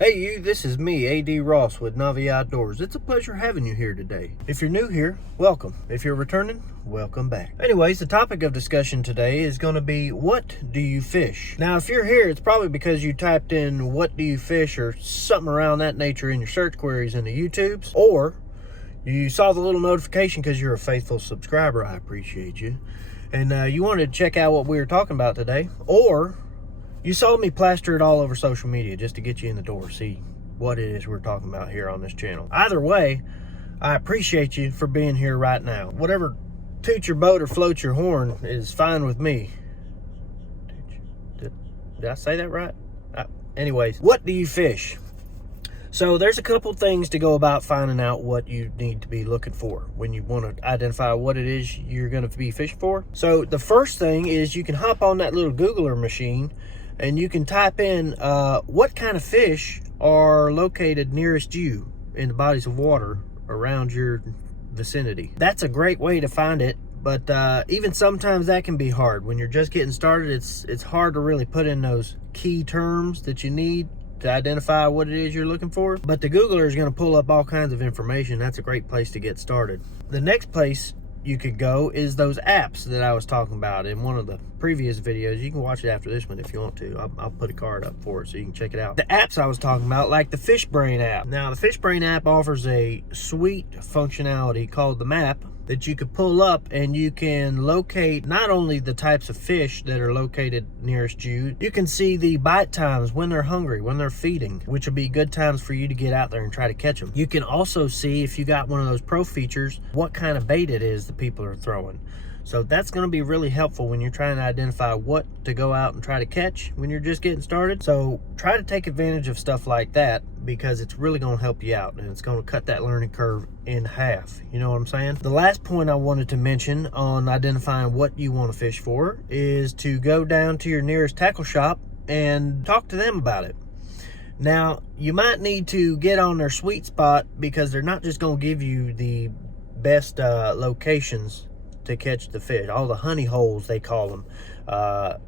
Hey you, this is me, A.D. Ross with Novi Outdoors. It's a pleasure having you here today. If you're new here, welcome. If you're returning, welcome back. Anyways, the topic of discussion today is going to be, what do you fish? Now, if you're here, it's probably because you typed in what do you fish or something around that nature in your search queries in the YouTubes, or you saw the little notification because you're a faithful subscriber. I appreciate you. And you wanted to check out what we were talking about today, or you saw me plaster it all over social media just to get you in the door, see what it is we're talking about here on this channel. Either way, I appreciate you for being here right now. Whatever toots your boat or floats your horn is fine with me. Did I say that right? Anyways, what do you fish? So there's a couple things to go about finding out what you need to be looking for when you want to identify what it is you're going to be fishing for. So the first thing is you can hop on that little Googler machine and you can type in what kind of fish are located nearest you in the bodies of water around your vicinity. That's a great way to find it, but even sometimes that can be hard. When you're just getting started, it's hard to really put in those key terms that you need to identify what it is you're looking for. But the Googler is going to pull up all kinds of information. That's a great place to get started. The next place you could go is those apps that I was talking about in one of the previous videos. You can watch it after this one if you want to. I'll put a card up for it so you can check it out. The apps I was talking about, like the FishBrain app. Now, the FishBrain app offers a sweet functionality called the map that you could pull up, and you can locate not only the types of fish that are located nearest you, you can see the bite times, when they're hungry, when they're feeding, which will be good times for you to get out there and try to catch them. You can also see, if you got one of those pro features, what kind of bait it is that people are throwing. So that's going to be really helpful when you're trying to identify what to go out and try to catch when you're just getting started. So try to take advantage of stuff like that, because it's really going to help you out, and it's going to cut that learning curve in half. You know what I'm saying? The last point I wanted to mention on identifying what you want to fish for is to go down to your nearest tackle shop and talk to them about it. Now, you might need to get on their sweet spot, because they're not just going to give you the best locations to catch the fish, all the honey holes they call them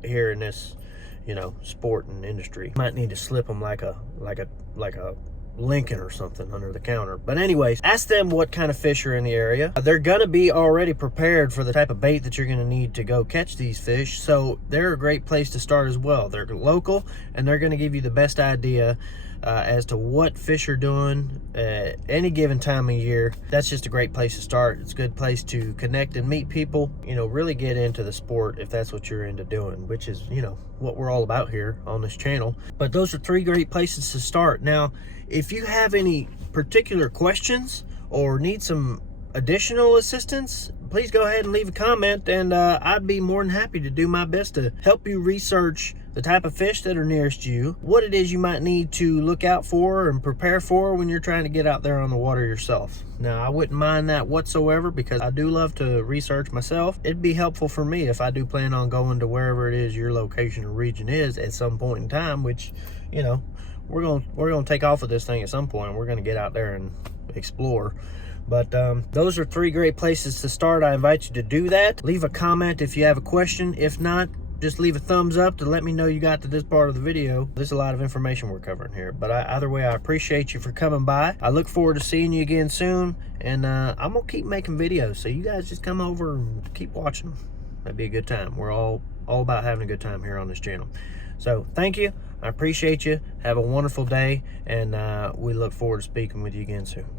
here in this, sport and industry. You might need to slip them like a Lincoln or something under the counter. But anyways, ask them what kind of fish are in the area. They're gonna be already prepared for the type of bait that you're gonna need to go catch these fish, so they're a great place to start as well. They're local, and they're gonna give you the best idea as to what fish are doing at any given time of year. That's just a great place to start. It's a good place to connect and meet people, really get into the sport if that's what you're into doing, which is, what we're all about here on this channel. But those are three great places to start. Now, if you have any particular questions or need some additional assistance, please go ahead and leave a comment, and I'd be more than happy to do my best to help you research the type of fish that are nearest you, what it is you might need to look out for and prepare for when you're trying to get out there on the water yourself. Now, I wouldn't mind that whatsoever, because I do love to research myself. It'd be helpful for me if I do plan on going to wherever it is your location or region is at some point in time, which, we're gonna take off with this thing at some point. We're gonna get out there and explore. But those are three great places to start. I invite you to do that. Leave a comment if you have a question. If not, just leave a thumbs up to let me know you got to this part of the video. There's a lot of information we're covering here. But either way, I appreciate you for coming by. I look forward to seeing you again soon. And I'm going to keep making videos, so you guys just come over and keep watching them. That'd be a good time. We're all about having a good time here on this channel. So thank you. I appreciate you. Have a wonderful day. And we look forward to speaking with you again soon.